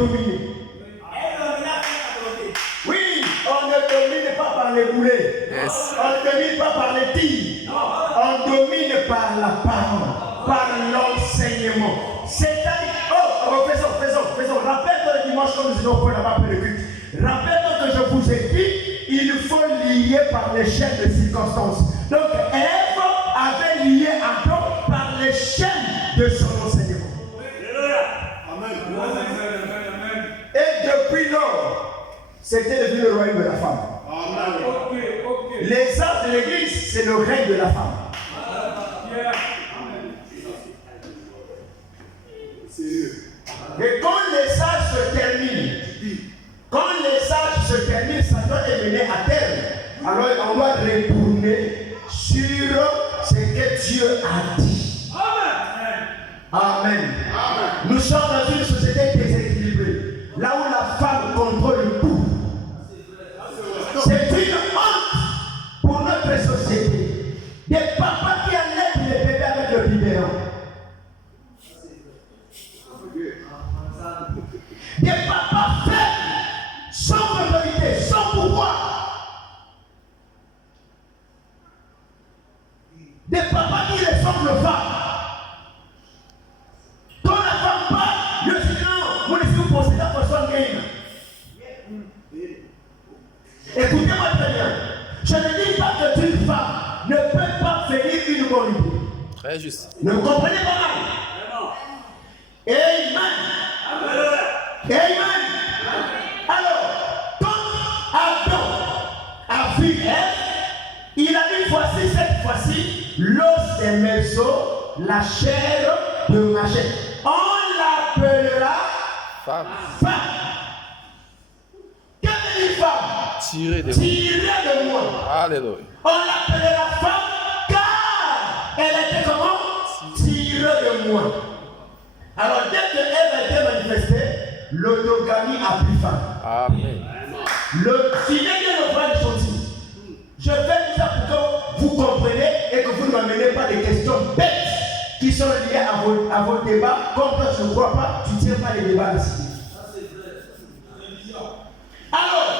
dominer. Oui, on ne domine pas par les boulets. Yes. On ne domine pas par les tirs. On domine par la parole, par l'enseignement. C'est-à-dire, faisons. Rappelle-toi le dimanche quand nous étions au point là-bas après le culte. Rappelle-toi que je vous ai dit, il faut lier par les chaînes de circonstances. Donc, Ève avait lié Adam par les chaînes de son enseignement. Et depuis lors, c'était devenu le royaume de la femme. Les arts de l'église, c'est le règne de la femme. Et quand les sages se terminent, Satan est mené à terme. Alors on doit retourner sur ce que Dieu a dit. Amen. Nous sommes dans une société déséquilibrée, là où la femme contrôle tout. C'est une honte pour notre société. Des papas qui allaitent les bébés avec le biberon. Des papas faibles, sans autorité, sans pouvoir. Des papas qui ressemblent femmes. Quand la femme parle, je dis non, moi je suis possédé pour son game. Écoutez-moi très bien. Je ne dis pas que une femme ne peut pas faire une bonne idée. Très juste. Ne me comprenez pas mal. Amen. Amen. Alors, quand Adam a vu Ève, il a dit voici cette fois-ci l'os des maisons, la chair de ma chair. On l'appellera Femme. femme. Que veut dire femme? Tirez de Tirée de moi. Alléluia. On l'appellera femme car elle était comment? Tirée de moi. Alors dès que Ève a été manifestée, l'autogamie a pris fin. Amen. Si bien le frère de Chantilly, je fais ça pour que vous compreniez et que vous ne m'amenez pas des questions bêtes qui sont liées à vos débats. Comme toi tu ne crois pas, tu ne tiens pas les débats ici. Alors,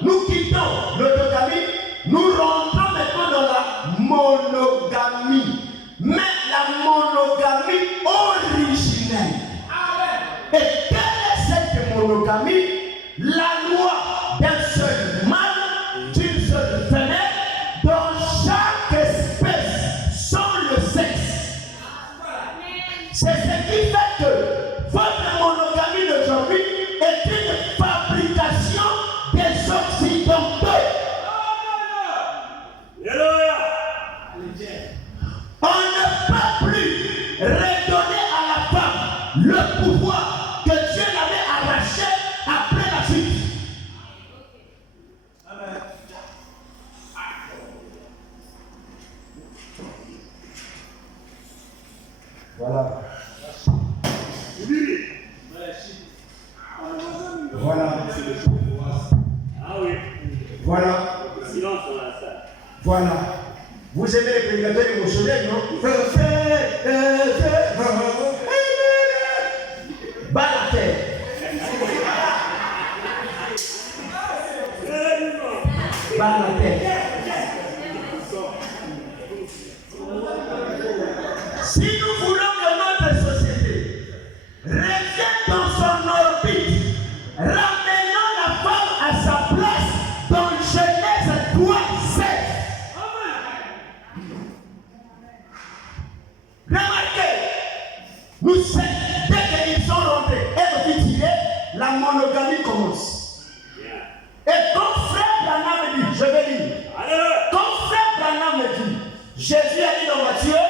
nous quittons l'autogamie, nous rentrons maintenant dans la monogamie. Mais la monogamie originelle. Et quelle est cette monogamie? La loi d'un seul mâle, d'une seule femelle, dans chaque espèce, sans le sexe. C'est ce qui fait que votre monogamie d'aujourd'hui est une fabrication des Occidentaux. On ne peut plus redonner à la femme le pouvoir que Dieu l'avait arraché après la chute. Voilà. Voilà. Vous aimez les prédicateurs émotionnels, non? Bas la terre. Bas la terre. Si nous voulons que notre société revienne dans son orbite, ramenons la femme à sa place dans Genèse 3:7. Remarquez, nous savons, dès qu'ils sont rentrés et retirés, la monogamie commence. Et quand frère Branham me dit, je vais lire, quand frère Branham me dit, Jésus a dit dans Matthieu,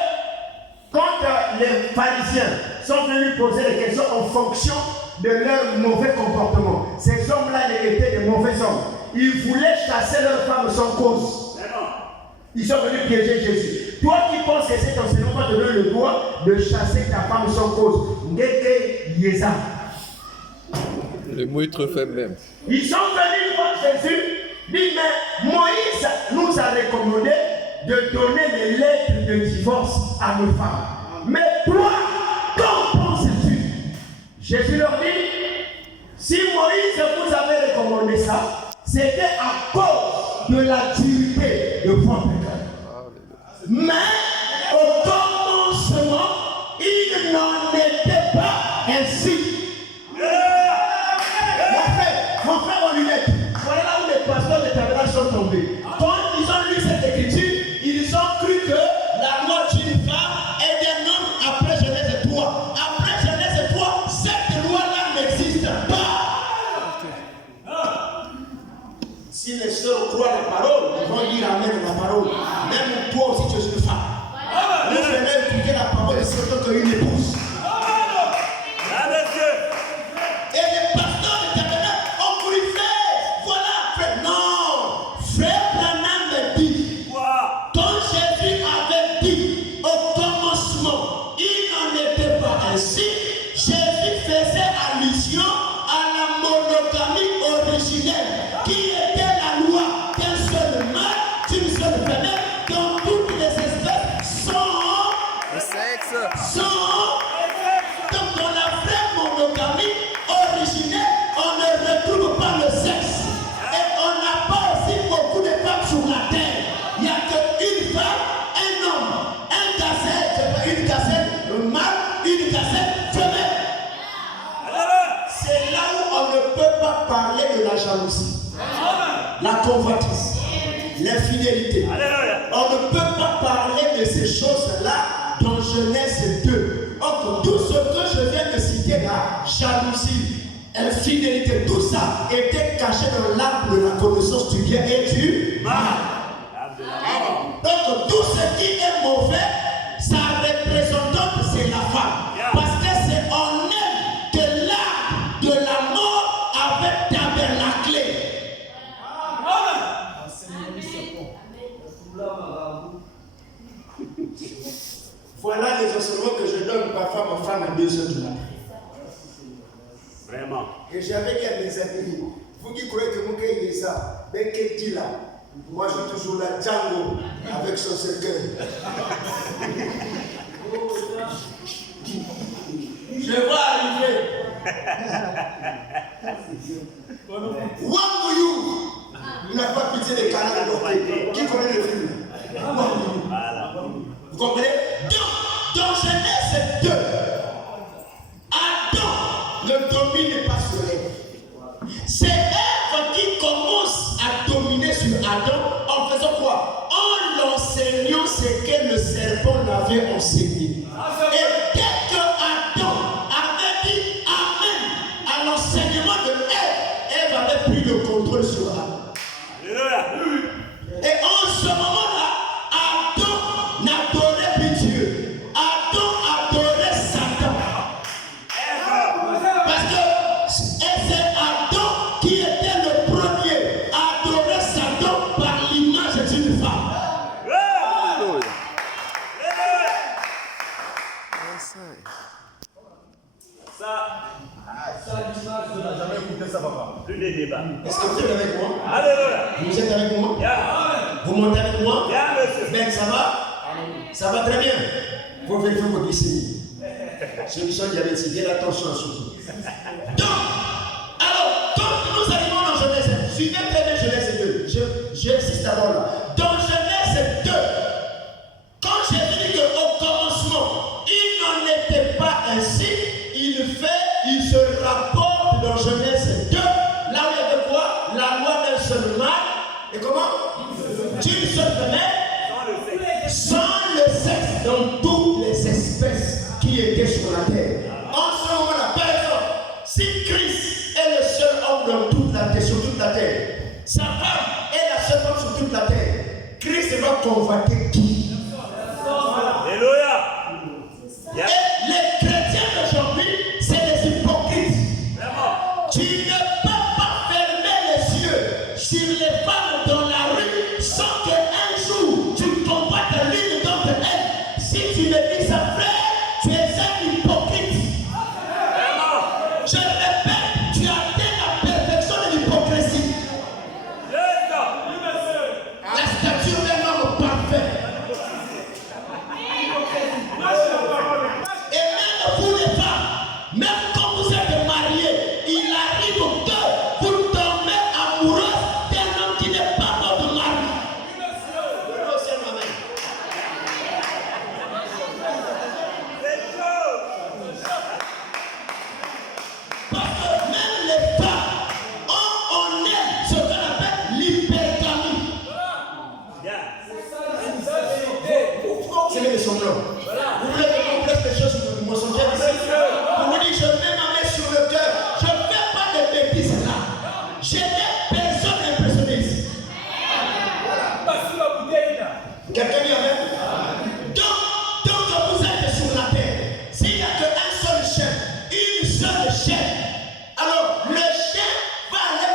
quand les pharisiens sont venus poser des questions en fonction de leur mauvais comportement, ces hommes-là étaient de mauvais hommes. Ils voulaient chasser leurs femmes sans cause. Ils sont venus piéger Jésus. Toi qui penses que cet enseignement va te donner le droit de chasser ta femme sans cause. Le moutre fait même. Ils sont venus voir Jésus, dit mais Moïse nous a recommandé de donner les lettres de divorce à nos femmes. Mais toi, qu'en penses-tu? Jésus leur dit, que vous avez recommandé ça, c'était à cause de la dureté de votre cœur. Mais au commencement, il n'en était pas ainsi. Mon frère en lunettes, voilà là où les pasteurs de tabernacle sont tombés. Quand ils ont lu cette écriture, ils ont cru que la loi d'une femme et d'un homme après Genèse 3. Après Genèse 3, cette loi-là n'existe pas. Si les sœurs croient la parole, ils vont dire amen à la parole. Même toi aussi, tu es une femme. Vous venez écouter la parole et c'est autant qu'une épouse. Et les pasteurs de tabernacle ont voulu faire. Voilà, frère. Non. Frère Branham me dit. Quand Jésus avait dit au commencement, il n'en était pas ainsi. Jésus faisait allusion à la monogamie originelle, qui était la loi d'un seul mâle, d'une seule femelle, dont toutes les espèces sont. Le sexe. Donc dans la vraie monogamie originelle, on ne retrouve pas le sexe. Et on n'a pas aussi beaucoup de femmes sur la terre. Il n'y a qu'une femme, un homme, un gazelle, une gazelle, un mâle, une gazelle, femelle. C'est là où on ne peut pas parler de la jalousie, la convoitise, l'infidélité. On ne peut pas parler de ces choses-là dans Genèse 2. Or, tout ce que je viens de citer là, jalousie, infidélité, tout ça était caché dans l'arbre de la connaissance du bien et du mal. Donc, tout ce qui est mauvais, sa représentante, c'est la femme. Parce que c'est en elle que l'arbre de la mort avait tabernaclé. Voilà les enseignements que je donne parfois à ma femme à 2 heures du matin. Vraiment. Et j'avais dit à mes amis, vous qui croyez que mon cœur est ça, ben qu'est-ce qu'il a? Moi je suis toujours là, Django, avec son cercueil. Je vois arriver. Wangouyou. Il n'a pas pitié des canards. Qui connaît le film? Wangouyou. Vous comprenez? Dans Genèse 2, Adam ne domine pas sur Ève. C'est Ève qui commence à dominer sur Adam en faisant quoi? En l'enseignant ce que le serpent l'avait enseigné. Et dès que Adam avait dit Amen à l'enseignement de Ève, Ève avait pris le contrôle sur Adam. Et en ce moment-là, Adam n'adorait plus Dieu. Adam adorait Satan. Parce que c'est Adam qui était le premier à adorer Satan par l'image d'une femme. Plus de débat. Est-ce que vous êtes avec moi? Alléluia. Vous êtes avec moi? Yeah. Vous montez avec moi? Yeah, monsieur. Ben, ça va? Ça va très bien. Vous vérifiez votre glycémie. Ceux qui sont diabétiques, faites attention à ce. Donc, alors, quand nous arrivons dans Genèse, suivez très bien Genèse 2. J'insiste d'abord là. Dans Genèse 2, quand j'ai dit qu'au commencement, il n'en était pas ainsi, il se rapporte dans Genèse 2, là où il y avait quoi? La loi d'un seul mâle, et comment? D'une seule femelle, sans le sexe, dans toutes les espèces qui étaient sur la terre. En ce moment-là, par exemple, si Christ est le seul homme dans toute la terre, sur toute la terre, sa femme est la seule femme sur toute la terre, Christ va convoiter qui? Alléluia. Et les chrétiens d'aujourd'hui, c'est des hypocrites. Vraiment. Tu ne peux pas fermer les yeux sur les femmes dans la rue sans qu'un jour tu combattes l'une d'entre elles. Si tu me dis ça, frère, tu es un hypocrite. Vraiment. Je répète, tu atteins la perfection de l'hypocrisie. La stature d'un homme parfait. Et même vous les femmes, même quand vous êtes mariés, il arrive que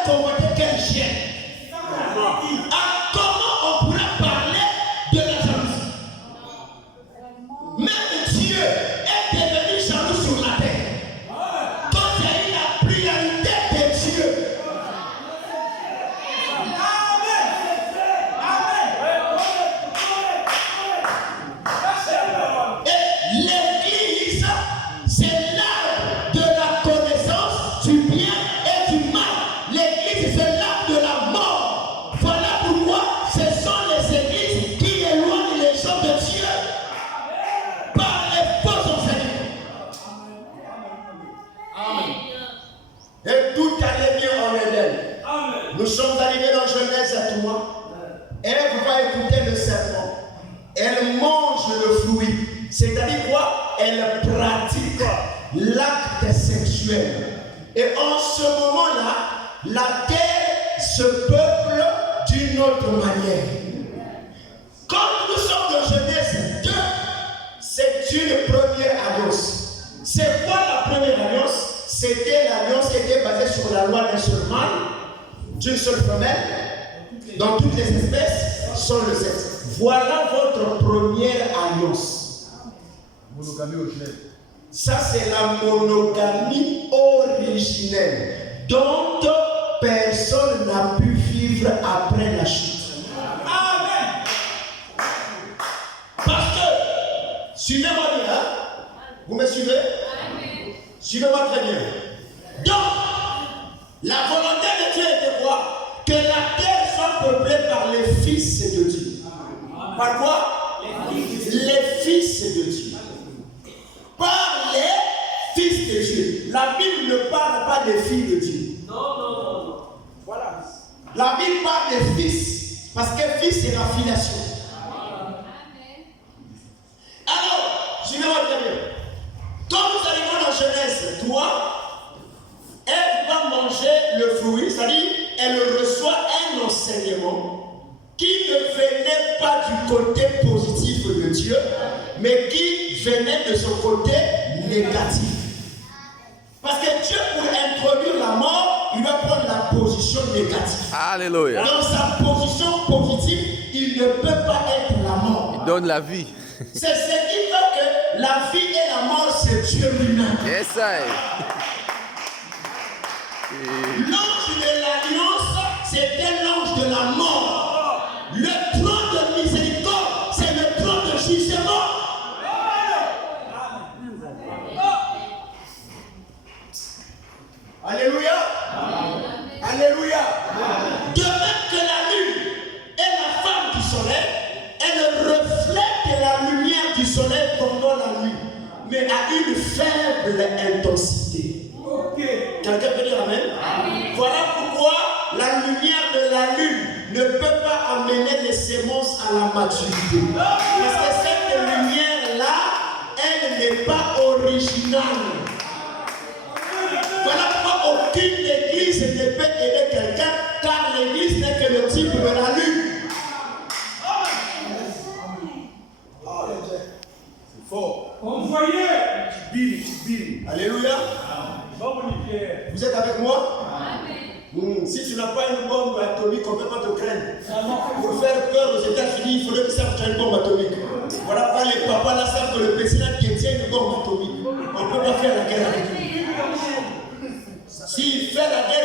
convoiter quel chien? Comment on pourrait parler de la jalousie? Même Dieu est devenu jaloux sur la terre. Quand il y a eu la priorité de Dieu. Et l'église, c'est l'arbre de la connaissance du bien et du mal. L'église, c'est l'arbre de la mort. Voilà pourquoi ce sont les églises qui éloignent les gens de Dieu par les faux enseignements. Et tout allait bien en Éden. Nous sommes arrivés dans Genèse à toi. Ève va écouter le serpent. Elle mange le fruit. C'est-à-dire quoi? Elle pratique l'acte sexuel. Et en ce moment-là, la terre se peuple d'une autre manière. Quand nous sommes dans Genèse 2, c'est une première alliance. C'est quoi la première alliance? C'était l'alliance qui était basée sur la loi d'un seul mâle, d'une seule femelle, dans toutes les espèces, sans le sexe. Voilà votre première alliance. Monogamie originelle. Ça, c'est la monogamie originelle, dont personne n'a pu vivre après la chute. Amen. Parce que, suivez-moi bien, hein? Vous me suivez? Suivez-moi très bien. Donc, la volonté de Dieu était quoi? Que la terre soit peuplée par les fils de Dieu. Par quoi? Les fils de Dieu. Par les fils de Dieu. La Bible ne parle pas des filles de Dieu. Non. Voilà. La Bible parle des fils. Parce que fils, c'est la filiation. Alors, suivez-moi très bien. Quand nous arrivons dans Genèse 3, elle va manger le fruit, c'est-à-dire elle reçoit un enseignement qui ne venait pas du côté positif de Dieu, mais qui venait de son côté négatif. Parce que Dieu, pour introduire la mort, il va prendre la position négative. Alléluia. Dans sa position positive, il ne peut pas être la mort. Il donne la vie. C'est ce qui fait que la vie et la mort, c'est Dieu lui-même. Yes, I. L'ange de l'alliance, c'était l'ange de la mort. Le trône de miséricorde, c'est le trône de jugement. Alléluia. Alléluia. De même que la lune est la femme du soleil, elle reflète la lumière du soleil pendant la nuit, mais à une faible intensité. Quelqu'un peut dire amen? Voilà pourquoi la lumière de la lune ne peut pas amener les semences à la maturité. Parce que cette lumière-là, elle n'est pas originale. Voilà pourquoi aucune église ne peut aider quelqu'un, car l'église n'est que le type de la lune. C'est fort. Envoyez. Alléluia. Vous êtes avec moi? Si tu n'as pas une bombe atomique, on ne peut pas te craindre. Pour faire peur aux États-Unis, il faudrait que ça fasse une bombe atomique. Voilà pourquoi les papas là savent que le président détient une bombe atomique. On ne peut pas faire la guerre avec lui. S'il fait la guerre